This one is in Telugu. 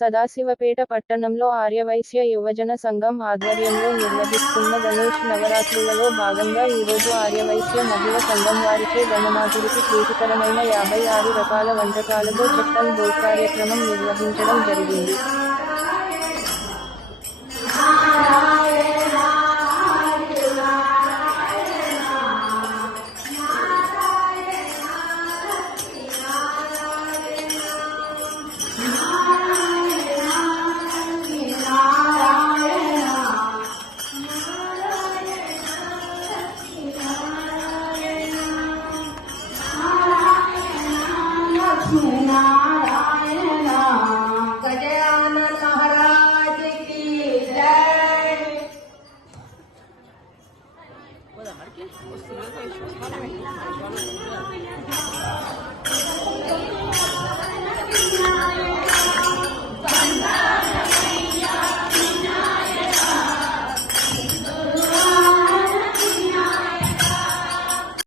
సదాశివపేట పట్టణంలో ఆర్యవైశ్య యువజన సంఘం ఆధ్వర్యంలో నిర్వహిస్తున్న గణేష్ నవరాత్రులలో భాగంగా ఈరోజు ఆర్యవైశ్య మహిళ సంఘం వారిచే గణనాథుడికి ప్రీతికరమైన 56 రకాల వంటకాలతో చెక్కన్ భోజ్ కార్యక్రమం నిర్వహించడం జరిగింది.